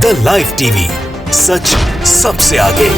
The live TV, सच सबसे आगे।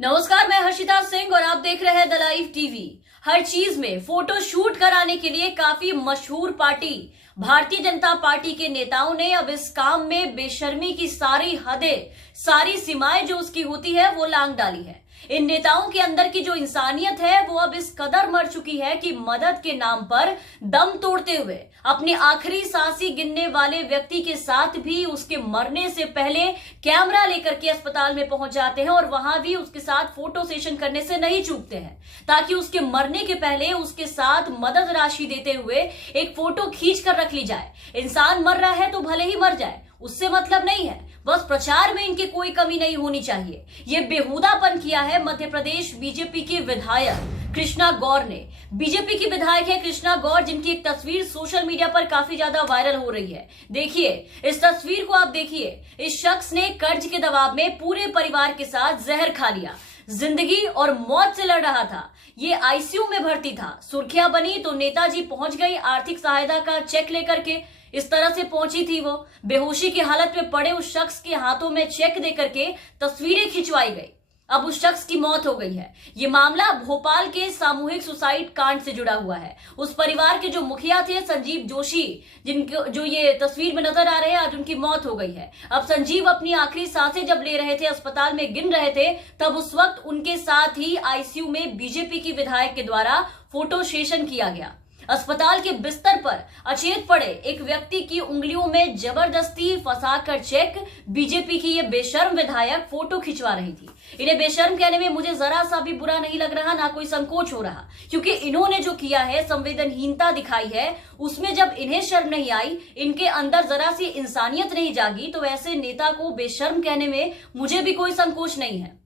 नमस्कार, मैं हर्षिता सिंह और आप देख रहे हैं द लाइव टीवी। हर चीज में फोटो शूट कराने के लिए काफी मशहूर पार्टी भारतीय जनता पार्टी के नेताओं ने अब इस काम में बेशर्मी की सारी हदें, सारी सीमाएं जो उसकी होती है वो लांघ डाली है। इन नेताओं के अंदर की जो इंसानियत है वो अब इस कदर मर चुकी है कि मदद के नाम पर दम तोड़ते हुए अपनी आखिरी सांसी गिनने वाले व्यक्ति के साथ भी उसके मरने से पहले कैमरा लेकर के अस्पताल में पहुंच जाते हैं और वहां भी उसके साथ फोटो सेशन करने से नहीं चूकते हैं, ताकि उसके मरने के पहले उसके साथ मदद राशि देते हुए एक फोटो खींच कर रख ली जाए। इंसान मर रहा है तो भले ही मर जाए, उससे मतलब नहीं है, बस प्रचार में इनकी कोई कमी नहीं होनी चाहिए। ये बेहुदापन किया है मध्य प्रदेश बीजेपी की विधायक कृष्णा गौर ने। बीजेपी की विधायक है कृष्णा गौर, जिनकी एक तस्वीर सोशल मीडिया पर काफी ज्यादा वायरल हो रही है। देखिए इस तस्वीर को, आप देखिए। इस शख्स ने कर्ज के दबाव में पूरे परिवार के साथ जहर खा लिया, जिंदगी और मौत से लड़ रहा था। ये आईसीयू में भर्ती था। सुर्खियां बनी तो नेताजी पहुंच गई आर्थिक सहायता का चेक लेकर के। इस तरह से पहुंची थी वो। बेहोशी की हालत में पड़े उस शख्स के हाथों में चेक देकर के तस्वीरें खिंचवाई गई। अब उस शख्स की मौत हो गई है। ये मामला भोपाल के सामूहिक सुसाइड कांड से जुड़ा हुआ है। उस परिवार के जो मुखिया थे संजीव जोशी, जिनको जो ये तस्वीर में नजर आ रहे हैं, आज उनकी मौत हो गई है। अब संजीव अपनी आखिरी सांसें जब ले रहे थे, अस्पताल में गिन रहे थे, तब उस वक्त उनके साथ ही आईसीयू में बीजेपी की विधायक के द्वारा फोटो सेशन किया गया। अस्पताल के बिस्तर पर अचेत पड़े एक व्यक्ति की उंगलियों में जबरदस्ती फंसाकर चेक बीजेपी की ये बेशर्म विधायक फोटो खिंचवा रही थी। इन्हें बेशर्म कहने में मुझे जरा सा भी बुरा नहीं लग रहा, ना कोई संकोच हो रहा, क्योंकि इन्होंने जो किया है, संवेदनहीनता दिखाई है, उसमें जब इन्हें शर्म नहीं आई, इनके अंदर जरा सी इंसानियत नहीं जागी, तो ऐसे नेता को बेशर्म कहने में मुझे भी कोई संकोच नहीं है।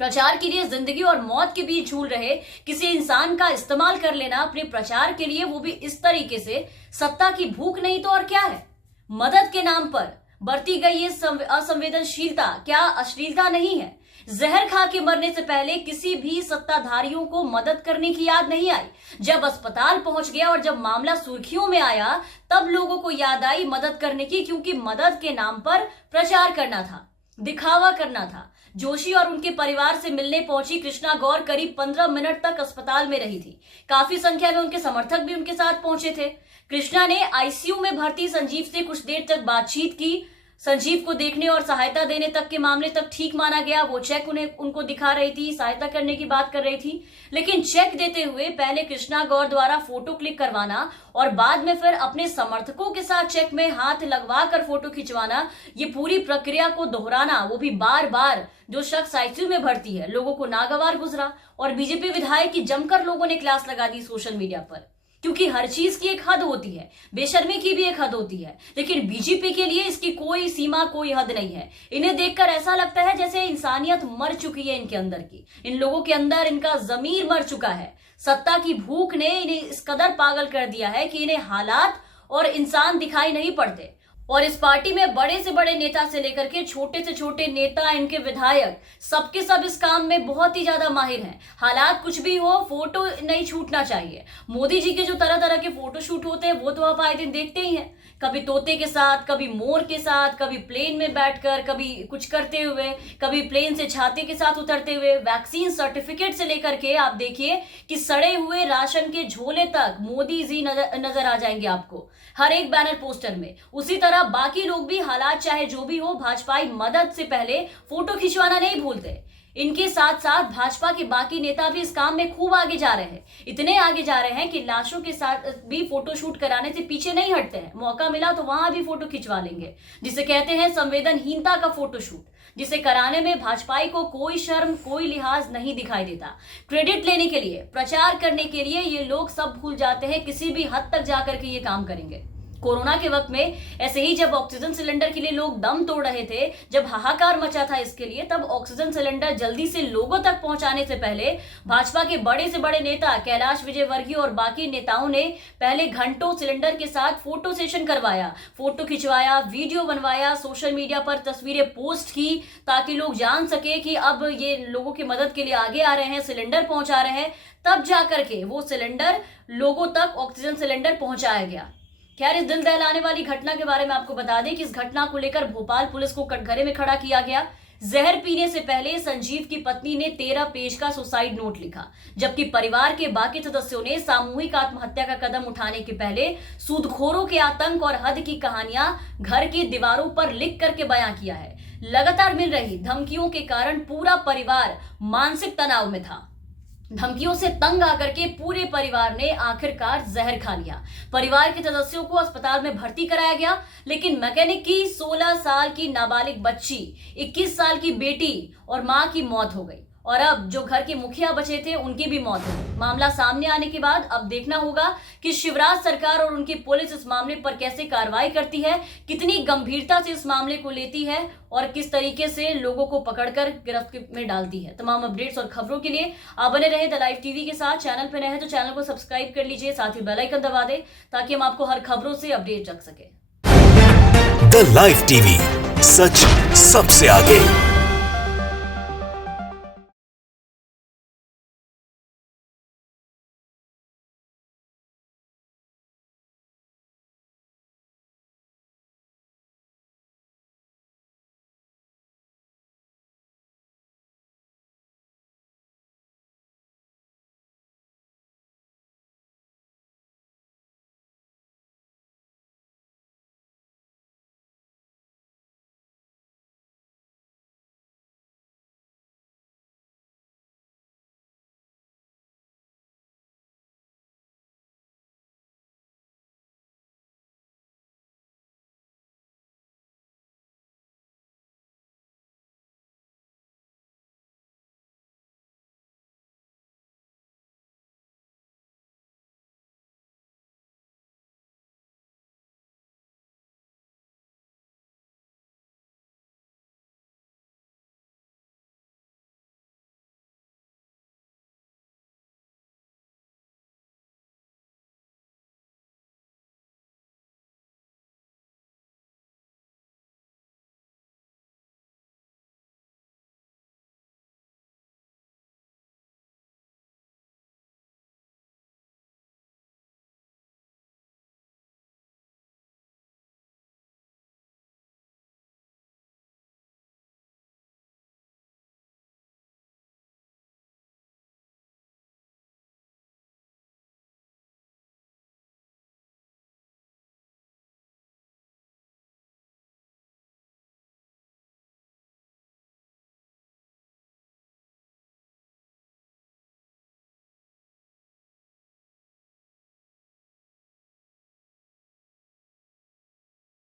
प्रचार के लिए जिंदगी और मौत के बीच झूल रहे किसी इंसान का इस्तेमाल कर लेना अपने प्रचार के लिए, वो भी इस तरीके से, सत्ता की भूख नहीं तो और क्या है। मदद के नाम पर बरती गई ये असंवेदनशीलता क्या अश्लीलता नहीं है? जहर खा के मरने से पहले किसी भी सत्ताधारियों को मदद करने की याद नहीं आई। जब अस्पताल पहुंच गया और जब मामला सुर्खियों में आया, तब लोगों को याद आई मदद करने की, क्योंकि मदद के नाम पर प्रचार करना था, दिखावा करना था। जोशी और उनके परिवार से मिलने पहुंची कृष्णा गौर करीब 15 मिनट तक अस्पताल में रही थी। काफी संख्या में उनके समर्थक भी उनके साथ पहुंचे थे। कृष्णा ने आईसीयू में भर्ती संजीव से कुछ देर तक बातचीत की। संजीव को देखने और सहायता देने तक के मामले तक ठीक माना गया। वो चेक उनको दिखा रही थी, सहायता करने की बात कर रही थी, लेकिन चेक देते हुए पहले कृष्णा गौर द्वारा फोटो क्लिक करवाना और बाद में फिर अपने समर्थकों के साथ चेक में हाथ लगवा कर फोटो खिंचवाना, ये पूरी प्रक्रिया को दोहराना, वो भी बार बार, जो शख्स आईसीयू में भर्ती है, लोगों को नागवार गुजरा। और बीजेपी विधायक की जमकर लोगों ने क्लास लगा दी सोशल मीडिया पर, क्योंकि हर चीज की एक हद होती है, बेशर्मी की भी एक हद होती है, लेकिन बीजेपी के लिए इसकी कोई सीमा, कोई हद नहीं है। इन्हें देखकर ऐसा लगता है जैसे इंसानियत मर चुकी है इनके अंदर की। इन लोगों के अंदर इनका जमीर मर चुका है। सत्ता की भूख ने इन्हें इस कदर पागल कर दिया है कि इन्हें हालात और इंसान दिखाई नहीं पड़ते। और इस पार्टी में बड़े से बड़े नेता से लेकर के छोटे से छोटे नेता, इनके विधायक, सबके सब इस काम में बहुत ही ज्यादा माहिर हैं। हालात कुछ भी हो, फोटो नहीं छूटना चाहिए। मोदी जी के जो तरह तरह के फोटो शूट होते हैं वो तो आप आए दिन देखते ही हैं, कभी तोते के साथ, कभी मोर के साथ, कभी प्लेन में बैठकर, कभी कुछ करते हुए, कभी प्लेन से छाते के साथ उतरते हुए। वैक्सीन सर्टिफिकेट से लेकर के आप देखिए कि सड़े हुए राशन के झोले तक मोदी जी नजर आ जाएंगे आपको हर एक बैनर पोस्टर में। उसी तरह बाकी लोग भी, हालात चाहे जो भी हो, भाजपाई मदद से पहले फोटो खिंचवाना नहीं भूलते। इनके साथ साथ भाजपा के बाकी नेता भी इस काम में खूब आगे जा रहे हैं। इतने आगे जा रहे हैं कि लाशों के साथ भी फोटो शूट कराने से पीछे नहीं हटते हैं। मौका मिला तो वहां भी फोटो खिंचवा लेंगे, जिसे कहते हैं संवेदनहीनता का फोटो शूट, जिसे कराने में भाजपाई को कोई शर्म, कोई लिहाज नहीं दिखाई देता। क्रेडिट लेने के लिए, प्रचार करने के लिए ये लोग सब भूल जाते हैं, किसी भी हद तक जाकर के ये काम करेंगे। कोरोना के वक्त में ऐसे ही जब ऑक्सीजन सिलेंडर के लिए लोग दम तोड़ रहे थे, जब हाहाकार मचा था इसके लिए, तब ऑक्सीजन सिलेंडर जल्दी से लोगों तक पहुंचाने से पहले भाजपा के बड़े से बड़े नेता कैलाश विजयवर्गीय और बाकी नेताओं ने पहले घंटों सिलेंडर के साथ फोटो सेशन करवाया, फोटो खिंचवाया, वीडियो बनवाया, सोशल मीडिया पर तस्वीरें पोस्ट की, ताकि लोग जान सके कि अब ये लोगों की मदद के लिए आगे आ रहे हैं, सिलेंडर पहुंचा रहे हैं। तब जाकर के वो सिलेंडर लोगों तक, ऑक्सीजन सिलेंडर पहुंचाया गया। खैर, इस दिल दहलाने वाली घटना के बारे में आपको बता दें कि इस घटना को लेकर भोपाल पुलिस को कटघरे में खड़ा किया गया। जहर पीने से पहले संजीव की पत्नी ने 13 पेज का सुसाइड नोट लिखा, जबकि परिवार के बाकी सदस्यों ने सामूहिक आत्महत्या का कदम उठाने के पहले सूदखोरों के आतंक और हद की कहानियां घर की दीवारों पर लिख करके बयां किया है। लगातार मिल रही धमकियों के कारण पूरा परिवार मानसिक तनाव में था। धमकियों से तंग आकर के पूरे परिवार ने आखिरकार जहर खा लिया। परिवार के सदस्यों को अस्पताल में भर्ती कराया गया, लेकिन मैकेनिक की 16 साल की नाबालिग बच्ची, 21 साल की बेटी और मां की मौत हो गई। और अब जो घर के मुखिया बचे थे उनकी भी मौत हो गई। मामला सामने आने के बाद अब देखना होगा कि शिवराज सरकार और उनकी पुलिस इस मामले पर कैसे कार्रवाई करती है, कितनी गंभीरता से इस मामले को लेती है और किस तरीके से लोगों को पकड़कर गिरफ्त में डालती है। तमाम अपडेट्स और खबरों के लिए आप बने रहे द लाइव टीवी के साथ। चैनल पर नए हैं तो चैनल को सब्सक्राइब कर लीजिए, साथ ही बेल आइकन दबा दें ताकि हम आपको हर खबरों से अपडेट रख सके। द लाइव टीवी, सच सबसे आगे।